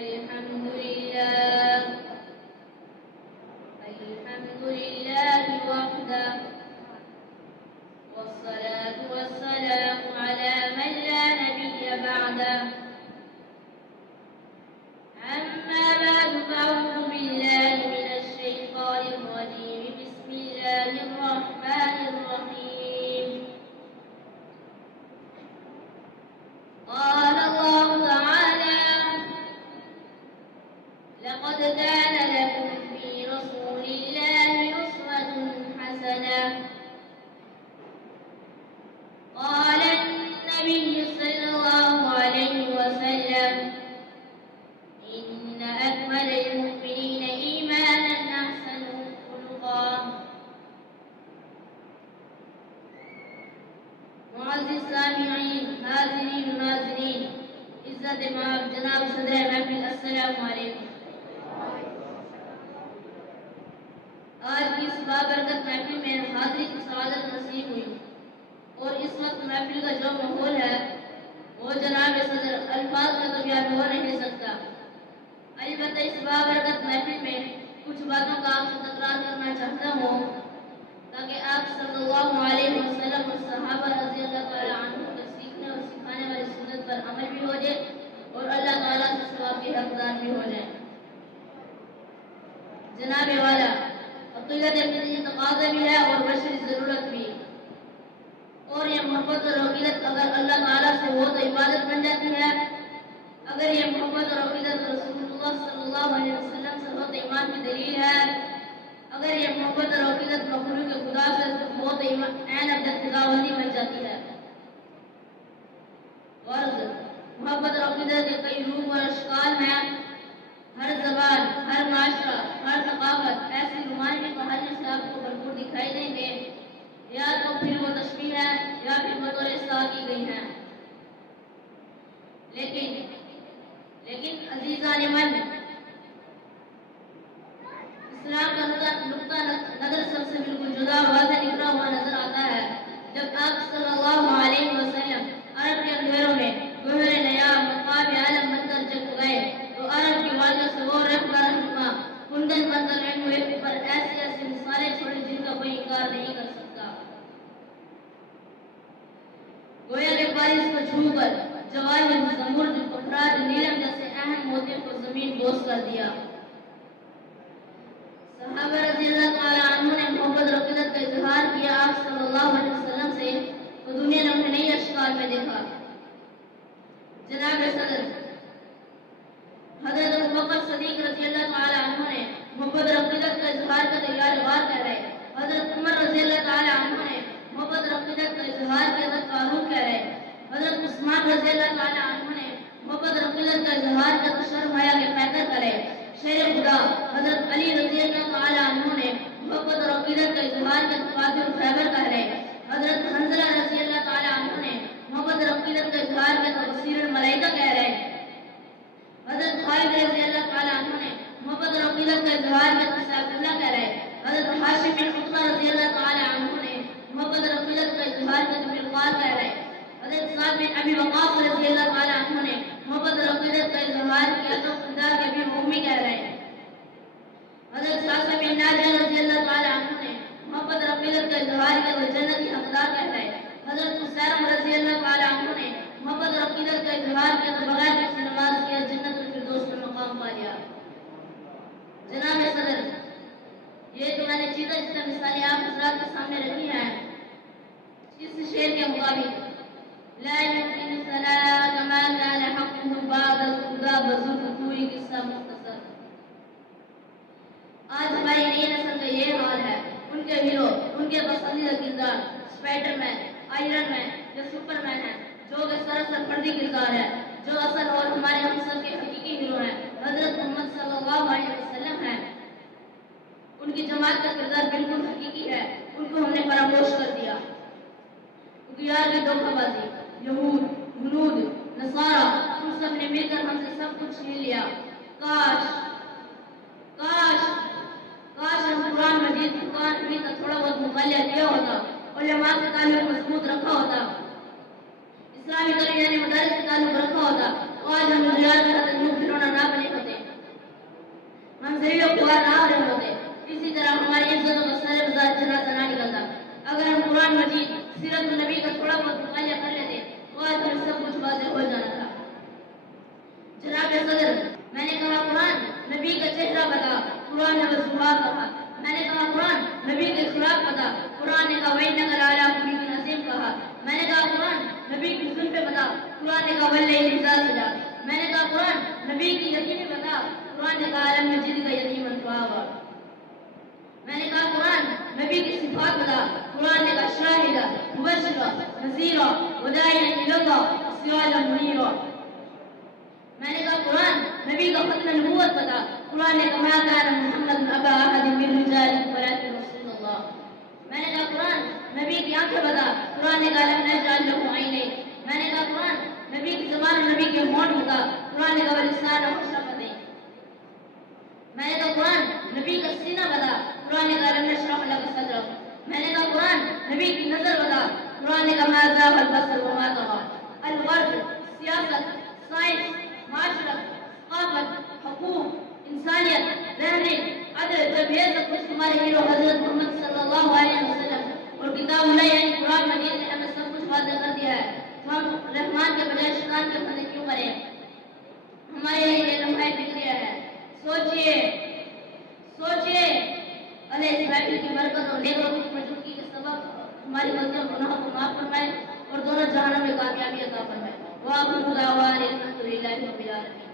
الحمد لله وحده، والصلاة والسلام على من لا نبي بعده. أما بعد، فأعوذ بالله من الشيطان الرجيم. بسم الله الرحمن الرحيم. قال الله تعالى: لقد كان لكم في رسول الله أسوة حسنة. قال النبي صلى الله عليه وسلم: إن أكمل المؤمنين إيمانا أحسنهم خلقا. معزز السامعين، حاضرین و ناظرین، عزت مآب جناب صدر محفل، السلام علیکم۔ آج کی اس بابرکت محفل میں حاضری کی سعادت نصیب ہوئی، اور اس وقت محفل کا جو ماحول ہے وہ جناب صدر الفاظ میں تو بیان ہو نہیں سکتا۔ البتہ اس بابرکت محفل میں کچھ باتوں کا آپ سے تکرار کرنا چاہتا ہوں، تاکہ آپ صلی اللہ علیہ وسلم اور صحابہ رضی اللہ تعالیٰ عنہ کے سیکھنے اور سکھانے والی سنت پر عمل بھی ہو جائے اور اللہ تعالیٰ سے ثواب کے حقدار بھی ہو جائے۔ جناب والا، عقیدت اپنی تقاضا بھی ہے اور بشری ضرورت بھی، اور یہ محبت اور عقیدت اگر اللہ تعالیٰ سے ہو تو عبادت بن جاتی ہے، اگر یہ محبت اور عقیدت رسول اللہ صلی اللہ علیہ وسلم سے ہو تو ایمان کی دلیل ہے، اگر یہ محبت اور عقیدت مخلوق خدا سے ہو تو عین ابدت خداوندی بن جاتی ہے۔ غرض محبت اور عقیدت کے کئی روپ اور اشکال ہیں۔ ہر زبان، ہر معاشرہ، ہر ثقافت ایسی رومانوی کہانی سے آپ کو بھرپور دکھائی دیں گے، یا تو پھر وہ تشبیہ ہے یا پھر بطور اصلاح کی گئی ہیں۔ لیکن عزیزان من، اسلام کا نقطہ نظر سب سے بالکل جدا واضح نکلا ہوا نظر آتا ہے جب آپ صلی اللہ علیہ وسلم عرب کے اندھیروں میں گوہر نیا مقام عالم بن کر جگ گئے تو عرب کی واجہ سے وہ رہنما کندن بن کر ہوئے پر ایسی مثالیں چھوڑی جن کا کوئی انکار نہیں کر سکتا۔ گویا کے بارش کو چھو کر جواہر، زمرد، افراد، نیلم جیسے اہم موتی کو زمین بوس کر دیا۔ صحابہ رضی اللہ تعالیٰ عنہ نے محبت اور عقیدت کا اظہار کیا آپ صلی اللہ علیہ وسلم سے تو دنیا نے انہیں نئی اشکال میں دیکھا۔ جناب صدر حضرت ابوبکر صدیق رضی اللہ تعالیٰ عنہ نے محبت اور عقیدت کا اظہار کا تیار بار کہہ رہے، حضرت عمر رضی اللہ تعالیٰ عنہ نے محبت اور عقیدت کا اظہار کی حضرت فاروق کہہ رہے، حضرت عثمان رضی اللہ تعالیٰ عنہ نے محبت اور عقیدت کا اظہار کا شرم حیا کے پیکر کرے، شیر خدا حضرت علی رضی اللہ تعالیٰ عنہ نے محبت اور عقیدت کا اظہار کے فاتح الخیبر کہہ رہے، حضرت حنظلہ رضی اللہ تعالیٰ عنہ نے محبت اور عقیدت کا اظہار کے تفسیر الملائکہ کہہ رہے، حضرت خالد رضی اللہ تعالیٰ عنہ نے محبت اور عقیدت کا اظہار کے تسعیف اللہ کہہ رہے، حضرت ہاشم بن عتبہ رضی اللہ تعالیٰ عنہ نے محبت اور عقیدت کا اظہار کے تبلیغات کہہ رہے، حضرت سعد بن ابی وقاص رضی اللہ تعالیٰ عنہ نے محبت اور عقیدت کا اظہار کیا تو خدا کے بھی مومی کہہ رہے ہیں، حضرت سعد بن ناجح رضی اللہ تعالیٰ عنہ نے محبت اور عقیدت کا اظہار کیا تو جنت کی حقدار کہہ رہے ہیں، حضرت حسین رضی اللہ تعالیٰ عنہ نے محبت اور عقیدت کا اظہار کیا تو بغیر کسی نماز کیا جنت الفردوس میں مقام پا لیا۔ جناب صدر، یہ جو میں نے چیزیں مثالیں آپ حضرات کے سامنے رکھی ہیں، اس شعر کے مطابق لا يمكن صلاة كما كان حقه بعد الخدا بزرگ پوری قصہ مختصر۔ آج ہماری نئی نسل کا یہ حال ہے، ان کے ہیرو، ان کے پسندیدہ کردار اسپائڈر مین، آئرن مین یا سپر مین ہے، جو کہ سراسر فردی کردار ہے، جو اصل اور ہمارے ہم سب کے حقیقی ہیرو ہیں حضرت محمد صلی اللہ علیہ وسلم ہیں۔ ان کی جماعت کا کردار بالکل حقیقی ہے، ان کو ہم نے فراموش کر دیا۔ اغیار کی دھوکہ بازی، یہود، ہنود، نصارہ، ان سب نے مل کر ہم سے سب کچھ چھین لیا۔ کاش ہم قرآن مجید قرآن حمید کا تھوڑا بہت مطالعہ کیا ہوتا، علماء سے تعلق مضبوط رکھا ہوتا، اسلامی قریہ نے مدارس سے تعلق رکھا ہوتا، تو آج ہم غیار کا حضرت نوح فرعون نہ بنے صدر. میں نے کہا قرآن نبی کا چہرہ بتا، قرآن نے وضوحا کہا. میں نے کہا قرآن نبی کے اخلاق بتا، قرآن نے کہا وَإِنَّكَ لَعَلَىٰ خُلُقٍ عَظِيمٍ کہا. میں نے کہا قرآن نبی کی زلفیں بتا، قرآن نے کہا وَاللَّيْلِ إِذَا سَجَىٰ. میں نے کہا قرآن نبی کی یتیمی بتا، قرآن نے کہا أَلَمْ نَجِدْكَ يَتِيمًا فَآوَىٰ. میں نے کہا قرآن نبی کی صفات بتا، قرآن نے کہا شاہدہ مبشرہ نذیرہ وداعیا الی اللہ سراجا منیرا. میں نے کہا قرآن نبی کا ختم نبوت بتا، قرآن نے کہا ما کان محمد ابا احد من رجالکم ولکن رسول اللہ. میں نے کہا قرآن نبی کی آنکھیں بتا، قرآن نے کہا لم نجعل له عینین. میں نے کہا قرآن نبی کی زبان اور نبی کے ہونٹ بتا، قرآن نے کہا ولسان وشفتین. میں نے کہا قرآن نبی کا سینہ بتا، قرآن نے کہا لم نشرح لك صدرک. میں نے کہا قرآن نبی کی نظر بتا، قرآن نے کہا ما زاغ البصر وما طغى. الغرب، سیاست، سائنس، معاشرت، ثقافت، حقوق، انسانیت، رہنے، عدل، جب یہ سب کچھ ہمارے ہیرو حضرت محمد صلی اللہ علیہ وسلم اور کتاب اللہ یعنی قرآن مجید نے ہمیں سب کچھ واضح کر دیا ہے، تو ہم رحمان کے بجائے شیطان کے پھندے کیوں کریں؟ ہمارے لیے یہ لمحہ فکریہ ہے. سوچئے علیہ اسرائیل کی برکت اور نیک لوگوں کی موجودگی کے سبب ہماری غلطیوں اور گناہوں کو معاف فرمائے اور دونوں جہانوں میں کامیابی عطا فرمائے. وآخر دعوانا الحمد للہ رب العالمین.